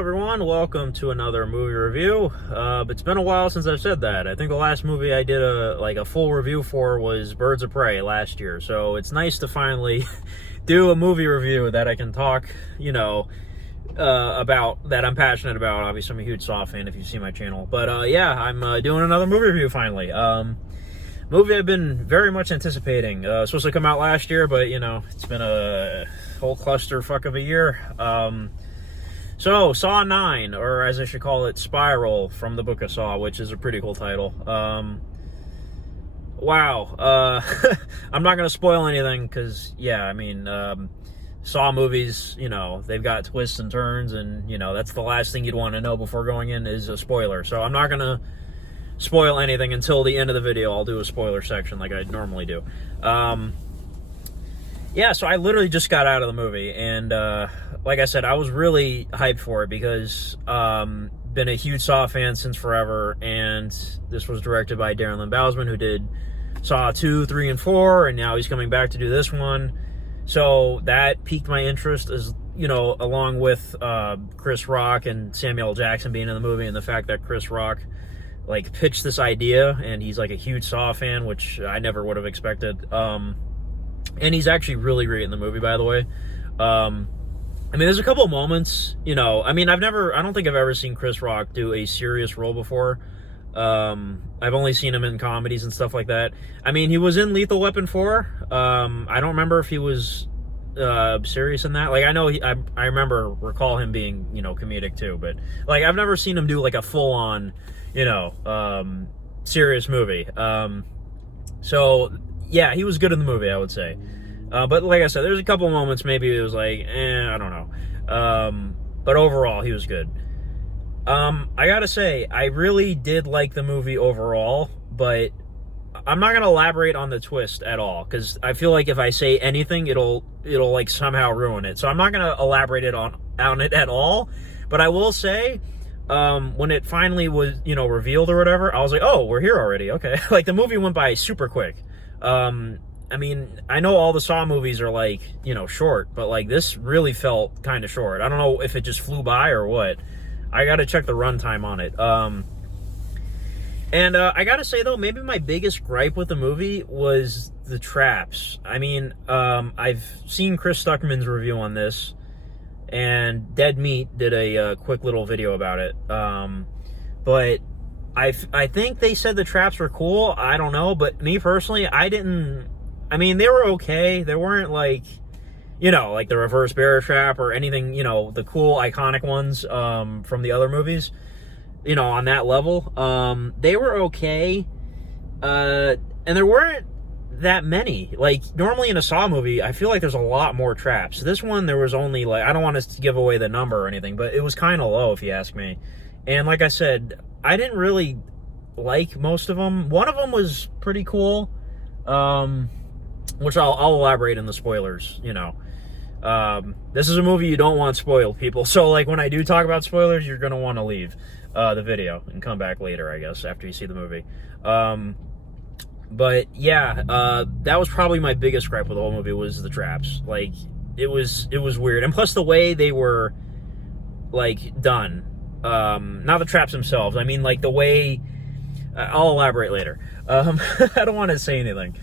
everyone, welcome to another movie review. It's been a while since I've said that. I think the last movie I did a full review for was Birds of Prey last year, so it's nice to finally do a movie review that I can talk, about, that I'm passionate about. Obviously, I'm a huge Saw fan if you see my channel. But yeah, I'm doing another movie review finally. Movie I've been very much anticipating. Supposed to come out last year, but it's been a whole clusterfuck of a year. So, Saw 9, or as I should call it, Spiral, from the Book of Saw, which is a pretty cool title. Wow. I'm not going to spoil anything, because, Saw movies, they've got twists and turns, and, that's the last thing you'd want to know before going in is a spoiler. So, I'm not going to spoil anything until the end of the video. I'll do a spoiler section like I normally do. Yeah, so I literally just got out of the movie, and like I said, I was really hyped for it because been a huge Saw fan since forever, and this was directed by Darren Lynn Bousman, who did Saw 2, 3, and 4, and now he's coming back to do this one. So that piqued my interest, as along with Chris Rock and Samuel L. Jackson being in the movie, and the fact that Chris Rock pitched this idea, and he's a huge Saw fan, which I never would have expected. And he's actually really great in the movie, by the way. There's a couple of moments, I don't think I've ever seen Chris Rock do a serious role before. I've only seen him in comedies and stuff like that. He was in Lethal Weapon 4. I don't remember if he was serious in that. I recall him being, comedic too, but I've never seen him do a full-on, serious movie. So yeah, he was good in the movie, I would say. But like I said, there's a couple moments maybe it was I don't know. But overall, he was good. I gotta say, I really did like the movie overall, but I'm not gonna elaborate on the twist at all, because I feel like if I say anything, it'll somehow ruin it. So I'm not gonna elaborate on it at all. But I will say, when it finally was, revealed or whatever, I was like, oh, we're here already. Okay. The movie went by super quick. I know all the Saw movies are short, but this really felt kind of short. I don't know if it just flew by or what. I gotta check the runtime on it. I gotta say though, maybe my biggest gripe with the movie was the traps. I've seen Chris Stuckman's review on this, and Dead Meat did a quick little video about it. But I think they said the traps were cool. I don't know, but me personally, I didn't. They were okay. They weren't the reverse bear trap or anything, the cool iconic ones from the other movies, on that level. They were okay. And there weren't that many. Normally in a Saw movie, I feel like there's a lot more traps. This one, there was only I don't want to give away the number or anything, but it was kind of low if you ask me. And like I said, I didn't really like most of them. One of them was pretty cool, which I'll elaborate in the spoilers, This is a movie you don't want spoiled, people. So, when I do talk about spoilers, you're going to want to leave the video and come back later, I guess, after you see the movie. But, yeah, that was probably my biggest gripe with the whole movie was the traps. It was weird. And plus the way they were, done. Not the traps themselves. The way... I'll elaborate later. I don't want to say anything.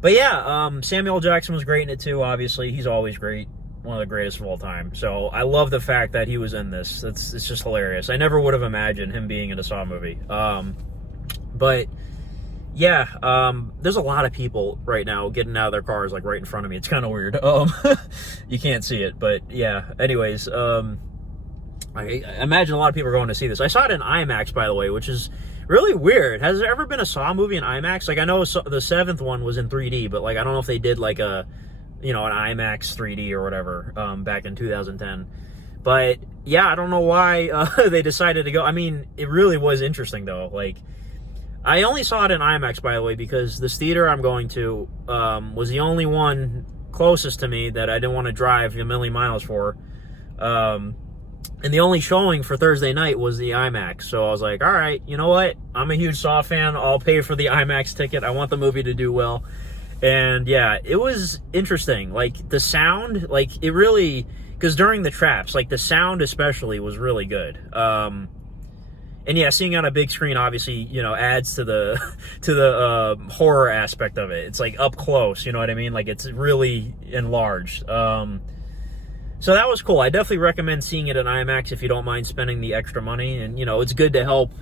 But yeah, Samuel L. Jackson was great in it too, obviously. He's always great. One of the greatest of all time. So I love the fact that he was in this. It's just hilarious. I never would have imagined him being in a Saw movie. But yeah, there's a lot of people right now getting out of their cars right in front of me. It's kind of weird. You can't see it, but yeah. Anyways, I imagine a lot of people are going to see this. I saw it in IMAX, by the way, which is really weird. Has there ever been a Saw movie in IMAX? I know the seventh one was in 3D, but I don't know if they did an IMAX 3D or whatever back in 2010. But yeah, I don't know why they decided to go. It really was interesting though. I only saw it in IMAX, by the way, because this theater I'm going to was the only one closest to me that I didn't want to drive a million miles for. And the only showing for Thursday night was the IMAX. So I was like, all right, you know what? I'm a huge Saw fan. I'll pay for the IMAX ticket. I want the movie to do well. And yeah, it was interesting. The sound, it really because during the traps, like the sound especially was really good. And yeah, seeing on a big screen obviously, you know, adds to the to the horror aspect of it. It's like up close, you know what I mean? Like it's really enlarged. So that was cool. I definitely recommend seeing it in IMAX if you don't mind spending the extra money. And, you know, it's good to help,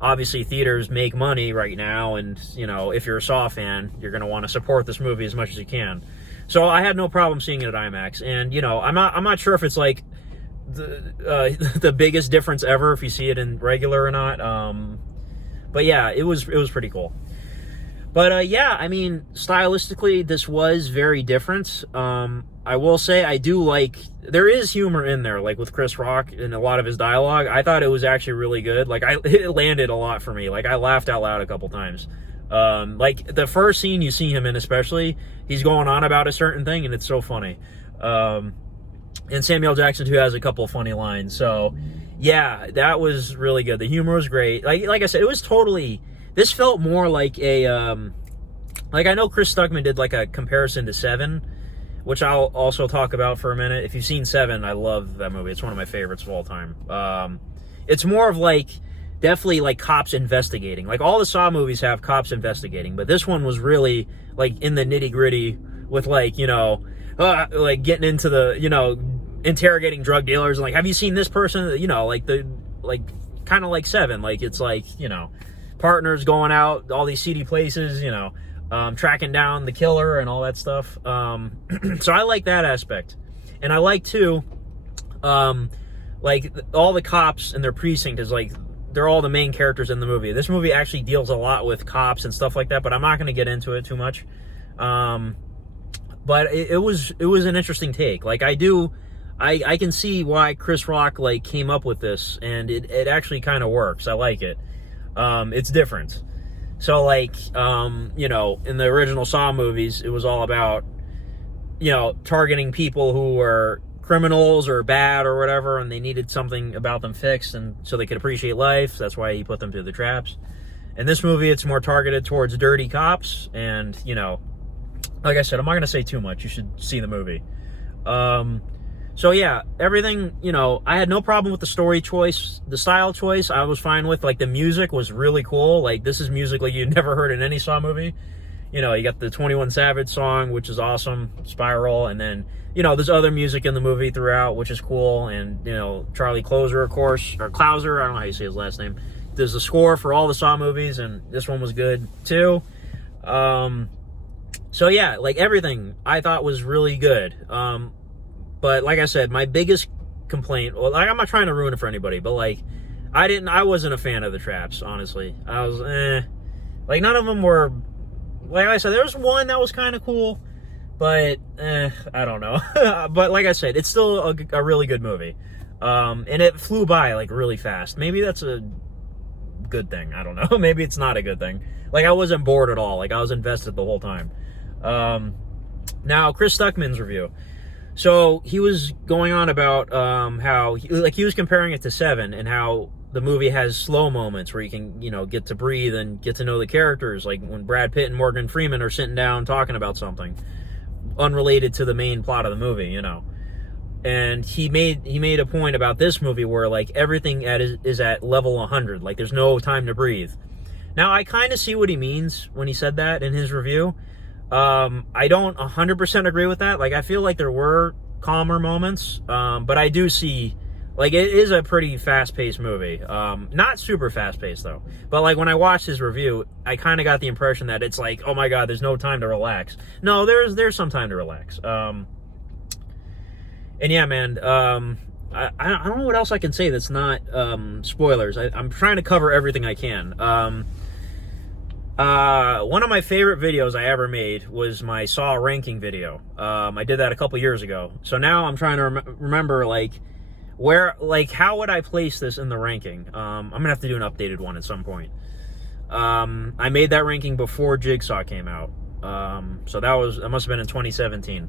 obviously, theaters make money right now. And, you know, if you're a Saw fan, you're going to want to support this movie as much as you can. So I had no problem seeing it at IMAX. And, you know, I'm not sure if it's like the biggest difference ever if you see it in regular or not. But yeah, it was pretty cool. But yeah, I mean, stylistically, this was very different. I will say I do like, there is humor in there, like with Chris Rock and a lot of his dialogue. I thought it was actually really good. Like it landed a lot for me. Like I laughed out loud a couple times. Like the first scene you see him in, especially, he's going on about a certain thing and it's so funny. And Samuel Jackson too has a couple of funny lines. So yeah, that was really good. The humor was great. Like I said, it was totally, this felt more like a, like I know Chris Stuckman did like a comparison to Seven, which I'll also talk about for a minute. If you've seen Seven, I love that movie. It's one of my favorites of all time. It's more of like, definitely like cops investigating. Like all the Saw movies have cops investigating, but this one was really like in the nitty gritty with like, you know, like getting into the, you know, interrogating drug dealers. Like, have you seen this person? You know, like kind of like Seven. Like it's like, you know, partners going out, all these seedy places, you know, tracking down the killer and all that stuff. So I like that aspect. And I like, too, like, all the cops in their precinct is, like, they're all the main characters in the movie. This movie actually deals a lot with cops and stuff like that, but I'm not going to get into it too much. But it was an interesting take. Like, I can see why Chris Rock, like, came up with this, and it actually kind of works. I like it. It's different. So, like, you know, in the original Saw movies, it was all about, you know, targeting people who were criminals or bad or whatever, and they needed something about them fixed, and so they could appreciate life. That's why he put them through the traps. In this movie, it's more targeted towards dirty cops, and, you know, like I said, I'm not going to say too much. You should see the movie. So yeah, everything, you know, I had no problem with the story choice. The style choice, I was fine with. Like, the music was really cool. Like, this is music like you'd never heard in any Saw movie. You know, you got the 21 Savage song, which is awesome, Spiral, and then, you know, there's other music in the movie throughout, which is cool, and, you know, Charlie Clouser, of course, or Clouser, I don't know how you say his last name. There's a score for all the Saw movies, and this one was good, too. So yeah, like, everything I thought was really good. But like I said, my biggest complaint, well, like, I'm not trying to ruin it for anybody, but like, I wasn't a fan of the traps, honestly. I was, like, none of them were, like I said, there was one that was kind of cool, but, I don't know. But like I said, it's still a really good movie. And it flew by, like, really fast. Maybe that's a good thing. I don't know. Maybe it's not a good thing. Like, I wasn't bored at all. Like, I was invested the whole time. Now, Chris Stuckman's review. So he was going on about how, he was comparing it to Seven and how the movie has slow moments where you can, you know, get to breathe and get to know the characters, like when Brad Pitt and Morgan Freeman are sitting down talking about something unrelated to the main plot of the movie, you know. And he made a point about this movie where, like, everything is at level 100, like there's no time to breathe. Now, I kind of see what he means when he said that in his review. I don't 100% agree with that. Like, I feel like there were calmer moments, but I do see, like, it is a pretty fast-paced movie. Not super fast-paced, though. But, like, when I watched his review, I kind of got the impression that it's like, oh my god, there's no time to relax. No, there's some time to relax. And yeah, man, I don't know what else I can say that's not spoilers. I'm trying to cover everything I can. One of my favorite videos I ever made was my Saw ranking video. I did that a couple years ago. So now I'm trying to remember, like, where, like, how would I place this in the ranking? I'm gonna have to do an updated one at some point. I made that ranking before Jigsaw came out. So that must have been in 2017.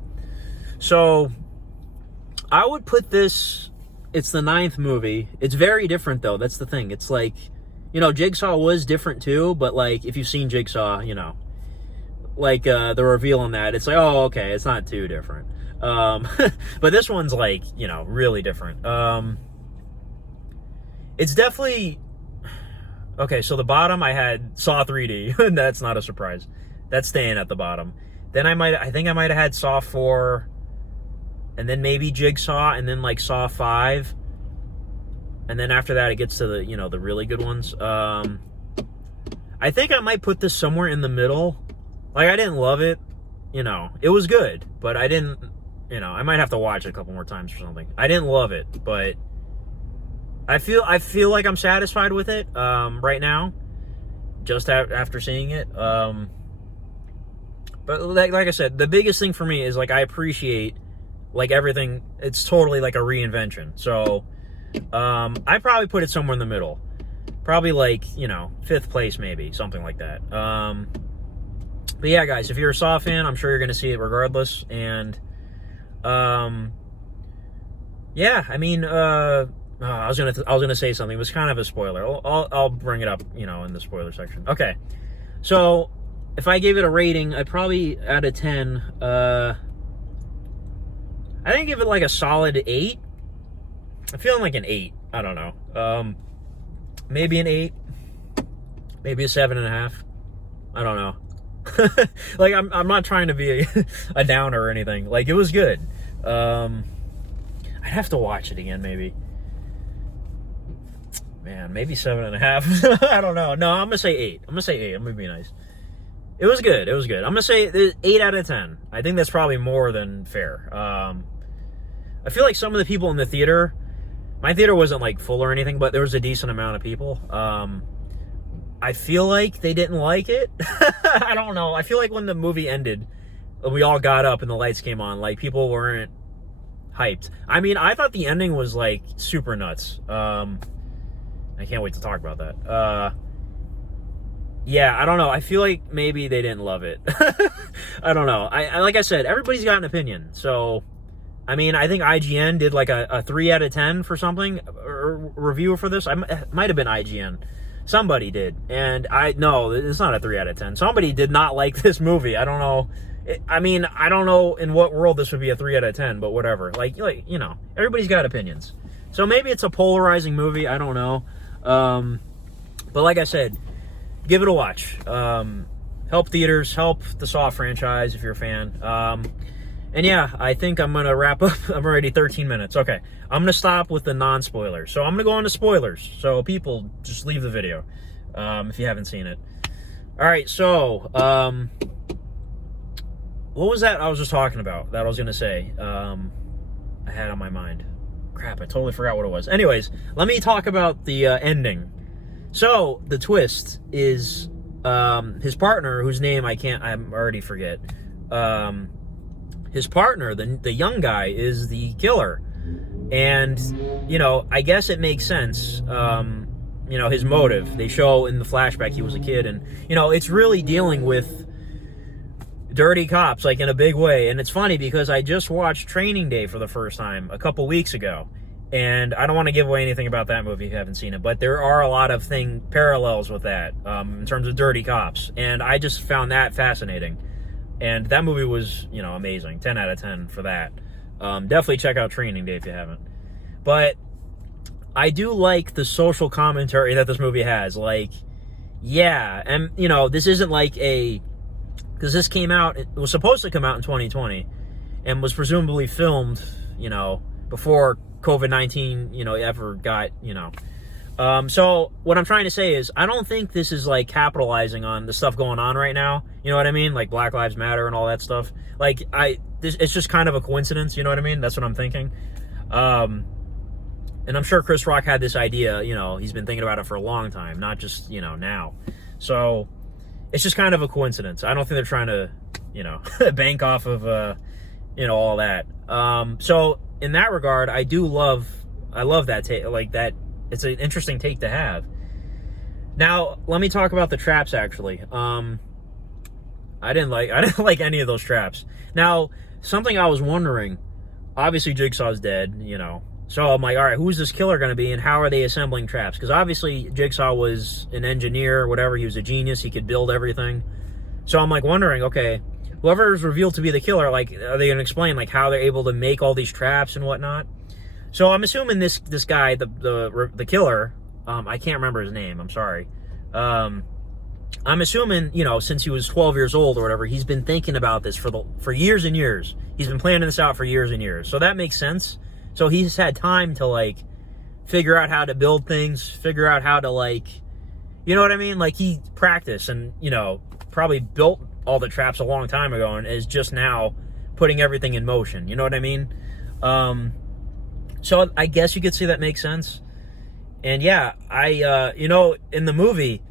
So I would put this, it's the 9th movie. It's very different, though. That's the thing. It's like, you know, Jigsaw was different too, but, like, if you've seen Jigsaw, you know, like, the reveal on that, it's like, oh, okay, it's not too different. But this one's like, you know, really different. It's definitely okay. So the bottom, I had Saw 3D, and that's not a surprise. That's staying at the bottom. Then I think I might have had Saw 4, and then maybe Jigsaw, and then like Saw 5, and then after that it gets to the, you know, the really good ones. I think I might put this somewhere in the middle. Like, I didn't love it, you know, it was good, but I didn't, you know, I might have to watch it a couple more times or something. I didn't love it, but I feel like I'm satisfied with it right now, just after seeing it. But like I said, the biggest thing for me is, like, I appreciate, like, everything. It's totally like a reinvention. So I probably put it somewhere in the middle. Probably like, you know, 5th place maybe, something like that. But yeah, guys, if you're a Saw fan, I'm sure you're going to see it regardless. And yeah, I mean, I was gonna say something. It was kind of a spoiler. I'll bring it up, you know, in the spoiler section. Okay, so if I gave it a rating, I'd probably, out of 10, I think give it like a solid 8. I'm feeling like an 8. I don't know. Maybe an 8. Maybe a 7.5. I don't know. Like, I'm not trying to be a downer or anything. Like, it was good. I'd have to watch it again, maybe. Man, maybe 7.5. I don't know. No, I'm gonna say 8. I'm gonna be nice. It was good. I'm gonna say 8 out of 10. I think that's probably more than fair. I feel like some of the people in the theater, my theater wasn't like full or anything, but there was a decent amount of people. I feel like they didn't like it. I don't know. I feel like when the movie ended, we all got up and the lights came on. Like, people weren't hyped. I mean, I thought the ending was like super nuts. I can't wait to talk about that. Yeah, I don't know. I feel like maybe they didn't love it. I don't know. I like I said, everybody's got an opinion. So, I mean, I think IGN did like a 3 out of 10 for something, or review for this. It might have been IGN. Somebody did. And no, it's not a 3 out of 10. Somebody did not like this movie. I don't know. I mean, I don't know in what world this would be a 3 out of 10, but whatever. Like, you know, everybody's got opinions. So maybe it's a polarizing movie. I don't know. But like I said, give it a watch. Help theaters, help the Saw franchise if you're a fan. And yeah, I think I'm going to wrap up. I'm already 13 minutes. Okay, I'm going to stop with the non-spoilers. So I'm going to go on to spoilers. So people, just leave the video if you haven't seen it. All right, so what was that I was just talking about that I was going to say I had on my mind? Crap, I totally forgot what it was. Anyways, let me talk about the ending. So, the twist is his partner, whose name I already forget. His partner, the young guy, is the killer. And, you know, I guess it makes sense, you know, his motive. They show in the flashback he was a kid. And, you know, it's really dealing with dirty cops, like, in a big way. And it's funny because I just watched Training Day for the first time a couple weeks ago, and I don't want to give away anything about that movie if you haven't seen it, but there are a lot of parallels with that in terms of dirty cops, and I just found that fascinating. And that movie was, you know, amazing. 10 out of 10 for that. Definitely check out Training Day if you haven't. But I do like the social commentary that this movie has. Like, yeah, and, you know, this isn't like because this came out, it was supposed to come out in 2020, and was presumably filmed, you know, before COVID-19, you know, ever got, you know. So what I'm trying to say is, I don't think this is like capitalizing on the stuff going on right now. You know what I mean? Like Black Lives Matter and all that stuff. Like, it's just kind of a coincidence. You know what I mean? That's what I'm thinking. And I'm sure Chris Rock had this idea, you know, he's been thinking about it for a long time, not just, you know, now. So it's just kind of a coincidence. I don't think they're trying to, you know, bank off of, you know, all that. So in that regard, I love that take, like that. It's an interesting take to have. Now, let me talk about the traps, actually. I didn't like any of those traps. Now, something I was wondering, obviously Jigsaw's dead, you know. So I'm like, all right, who's this killer going to be, and how are they assembling traps? Because obviously Jigsaw was an engineer or whatever. He was a genius. He could build everything. So I'm like wondering, okay, whoever is revealed to be the killer, like, are they going to explain, like, how they're able to make all these traps and whatnot? So I'm assuming this guy, the killer, I can't remember his name, I'm sorry. I'm assuming, you know, since he was 12 years old or whatever, he's been thinking about this for years and years. He's been planning this out for years and years. So that makes sense. So he's had time to, like, figure out how to build things, figure out how to, like, you know what I mean? Like, he practiced and, you know, probably built all the traps a long time ago and is just now putting everything in motion. You know what I mean? So I guess you could see that makes sense. And yeah, you know, in the movie,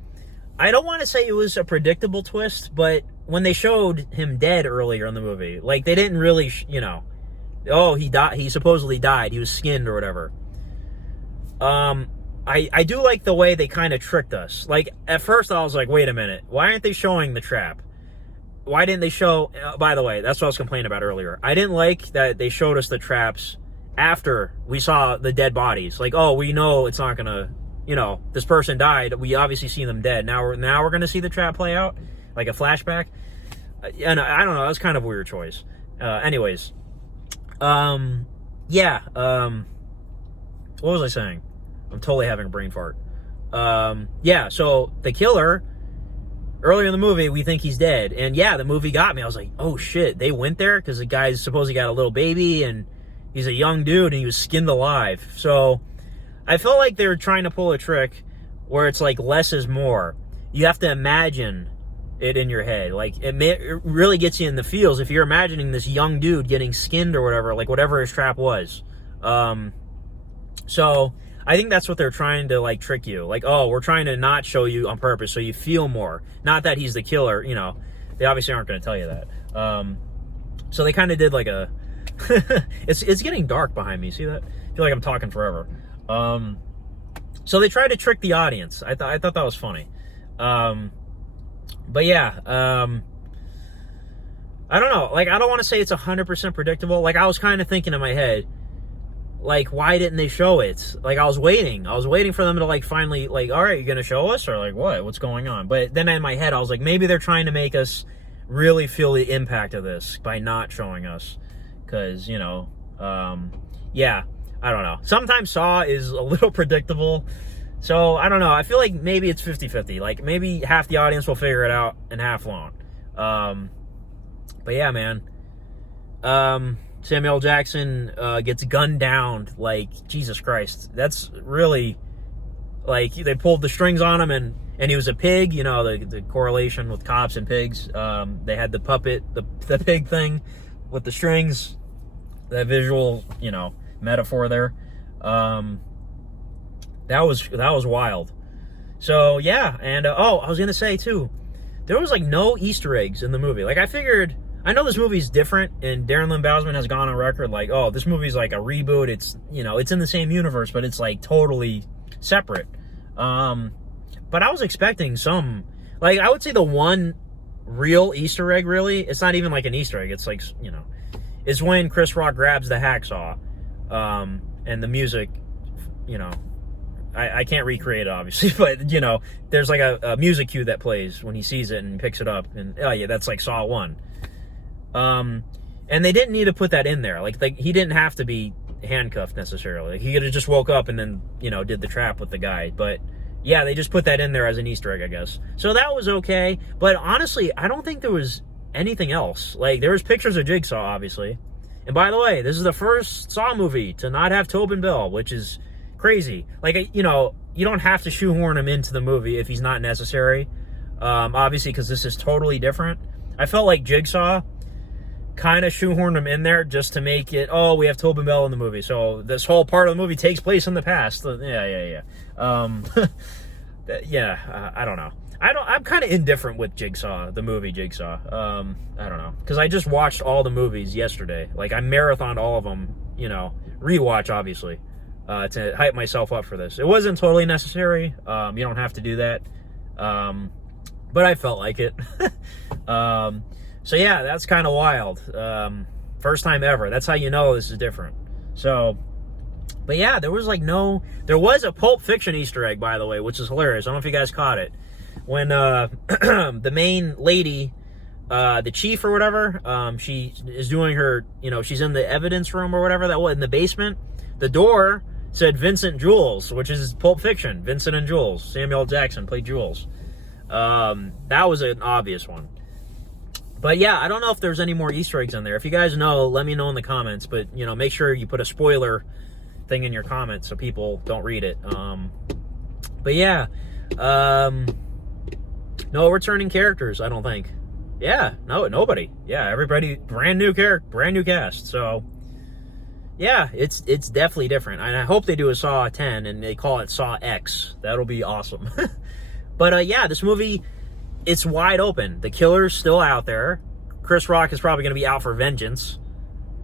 I don't want to say it was a predictable twist, but when they showed him dead earlier in the movie, like, they didn't really, you know, oh, he died, he supposedly died, he was skinned or whatever. I do like the way they kind of tricked us. Like, at first I was like, wait a minute, why aren't they showing the trap? Why didn't they show, by the way, that's what I was complaining about earlier. I didn't like that they showed us the traps after we saw the dead bodies. Like, oh, we know it's not gonna, you know, this person died, we obviously see them dead. Now we're gonna see the trap play out, like a flashback. And I don't know, that's kind of a weird choice. Anyways, yeah, what was I saying? I'm totally having a brain fart. Yeah, so the killer, earlier in the movie, we think he's dead. And yeah, the movie got me. I was like, oh shit, they went there? Because the guy's supposedly got a little baby, and he's a young dude, and he was skinned alive. So I felt like they were trying to pull a trick where it's like less is more. You have to imagine it in your head. Like, it really gets you in the feels if you're imagining this young dude getting skinned or whatever, like whatever his trap was. So I think that's what they're trying to, like, trick you. Like, oh, we're trying to not show you on purpose so you feel more. Not that he's the killer, you know. They obviously aren't going to tell you that. So they kind of did like a... it's getting dark behind me. See that? I feel like I'm talking forever. So they tried to trick the audience. I thought that was funny. But yeah, I don't know. Like, I don't want to say it's 100% predictable. Like, I was kind of thinking in my head, like, why didn't they show it? Like, I was waiting for them to, like, finally, like, all right, you're gonna show us, or like, what's going on? But then in my head I was like, maybe they're trying to make us really feel the impact of this by not showing us, because, you know, yeah, I don't know. Sometimes Saw is a little predictable, so I don't know. I feel like maybe it's 50-50. Like, maybe half the audience will figure it out and half won't. But yeah, man, Samuel Jackson gets gunned down. Like, Jesus Christ, that's really, like, they pulled the strings on him, and he was a pig. You know, the correlation with cops and pigs. They had the puppet, the pig thing with the strings. That visual, you know, metaphor there. That was wild. So yeah, and oh, I was gonna say too, there was like no Easter eggs in the movie. Like, I figured, I know this movie's different, and Darren Lynn Bousman has gone on record like, oh, this movie's like a reboot. It's, you know, it's in the same universe, but it's like totally separate. But I was expecting some, like, I would say the one real Easter egg, really, it's not even like an Easter egg. It's like, you know, it's when Chris Rock grabs the hacksaw, and the music, you know, I can't recreate it, obviously, but, you know, there's like a music cue that plays when he sees it and picks it up, and oh yeah, that's like Saw 1. And they didn't need to put that in there. Like, he didn't have to be handcuffed necessarily. He could have just woke up and then, you know, did the trap with the guy. But yeah, they just put that in there as an Easter egg, I guess. So that was okay. But honestly, I don't think there was anything else. Like, there was pictures of Jigsaw, obviously. And by the way, this is the first Saw movie to not have Tobin Bell, which is crazy. Like, you know, you don't have to shoehorn him into the movie if he's not necessary. Obviously, because this is totally different. I felt like Jigsaw kind of shoehorned him in there just to make it, oh, we have Tobin Bell in the movie, so this whole part of the movie takes place in the past. Yeah. Yeah, I don't know. I'm kind of indifferent with Jigsaw, the movie Jigsaw. I don't know, because I just watched all the movies yesterday. Like, I marathoned all of them, you know, rewatch, obviously, to hype myself up for this. It wasn't totally necessary. You don't have to do that. But I felt like it. So yeah, that's kind of wild. First time ever. That's how you know this is different. So, but yeah, there was a Pulp Fiction Easter egg, by the way, which is hilarious. I don't know if you guys caught it. When the main lady, the chief or whatever, she is doing her, she's in the evidence room or whatever that was in the basement. The door said Vincent Jules, which is Pulp Fiction. Vincent and Jules. Samuel L. Jackson played Jules. That was an obvious one. But yeah, I don't know if there's any more Easter eggs in there. If you guys know, let me know in the comments. But, make sure you put a spoiler thing in your comments so people don't read it. But yeah, no returning characters, I don't think. Yeah, no, nobody. Yeah, everybody, brand new cast. So, yeah, it's definitely different. And I hope they do a Saw 10 and they call it Saw X. That'll be awesome. But yeah, this movie, it's wide open. The killer's still out there. Chris Rock is probably going to be out for vengeance.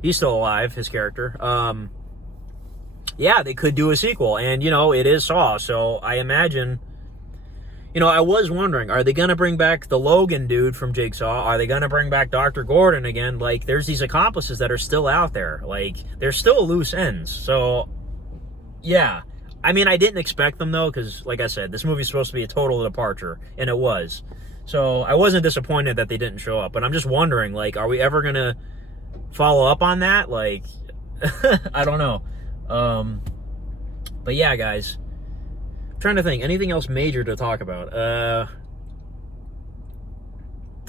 He's still alive, his character. Yeah, they could do a sequel. And, it is Saw. So I imagine, I was wondering, are they going to bring back the Logan dude from Jigsaw? Are they going to bring back Dr. Gordon again? Like, there's these accomplices that are still out there. Like, there's still loose ends. So, yeah. I mean, I didn't expect them, though, because, like I said, this movie's supposed to be a total departure, and it was. So, I wasn't disappointed that they didn't show up, but I'm just wondering, like, are we ever going to follow up on that? Like, I don't know. But yeah, guys, I'm trying to think, anything else major to talk about? I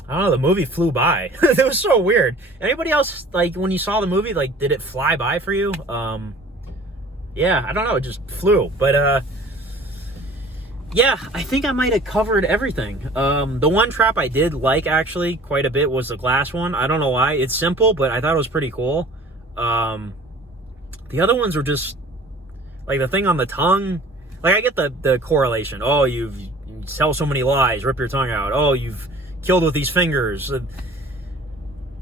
don't know, the movie flew by. It was so weird. Anybody else, like, when you saw the movie, like, did it fly by for you? Yeah, I don't know, it just flew. But, yeah, I think I might have covered everything. The one trap I did like, actually, quite a bit was the glass one. I don't know why. It's simple, but I thought it was pretty cool. The other ones were just, like, the thing on the tongue. Like, I get the correlation. Oh, you tell so many lies, rip your tongue out. Oh, you've killed with these fingers.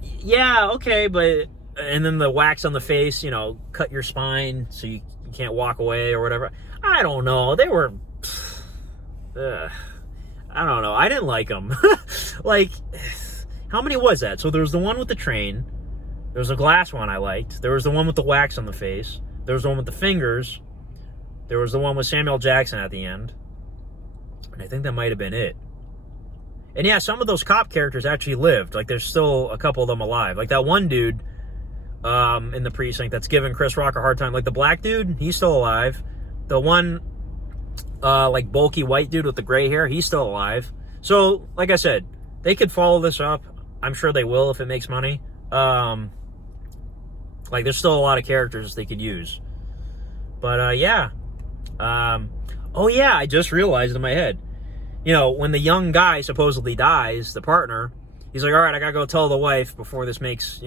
Yeah, okay, but... And then the wax on the face, cut your spine so you can't walk away or whatever. I don't know. They were... I don't know. I didn't like them. Like, how many was that? So there was the one with the train. There was a glass one I liked. There was the one with the wax on the face. There was the one with the fingers. There was the one with Samuel Jackson at the end. And I think that might have been it. And yeah, some of those cop characters actually lived. Like, there's still a couple of them alive. Like that one dude in the precinct that's giving Chris Rock a hard time. Like the black dude, he's still alive. The one, like, bulky white dude with the gray hair, he's still alive. So, like I said, they could follow this up. I'm sure they will if it makes money. Like, there's still a lot of characters they could use. But, yeah. Oh, yeah, I just realized in my head. When the young guy supposedly dies, the partner, he's like, all right, I gotta go tell the wife before this makes,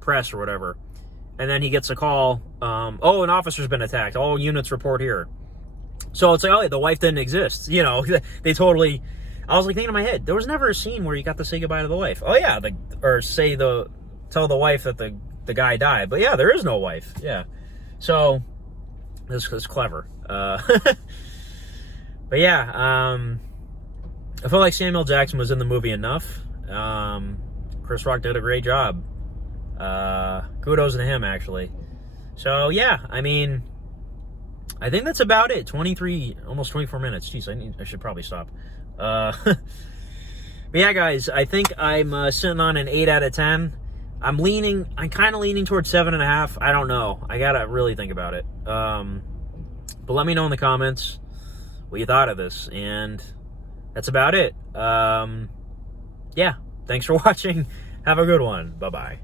press or whatever. And then he gets a call, oh, an officer's been attacked. All units report here. So it's like, oh, the wife didn't exist. They totally... I was like thinking in my head, there was never a scene where you got to say goodbye to the wife. Oh, yeah, tell the wife that the guy died. But yeah, there is no wife. Yeah. So, this is clever. But yeah, I felt like Samuel Jackson was in the movie enough. Chris Rock did a great job. Kudos to him, actually. So, yeah, I mean, I think that's about it. 23, almost 24 minutes. Jeez, I should probably stop. But yeah, guys, I think I'm sitting on an 8 out of 10. I'm kind of leaning towards 7.5. I don't know. I gotta really think about it. But let me know in the comments what you thought of this. And that's about it. Yeah, thanks for watching. Have a good one. Bye-bye.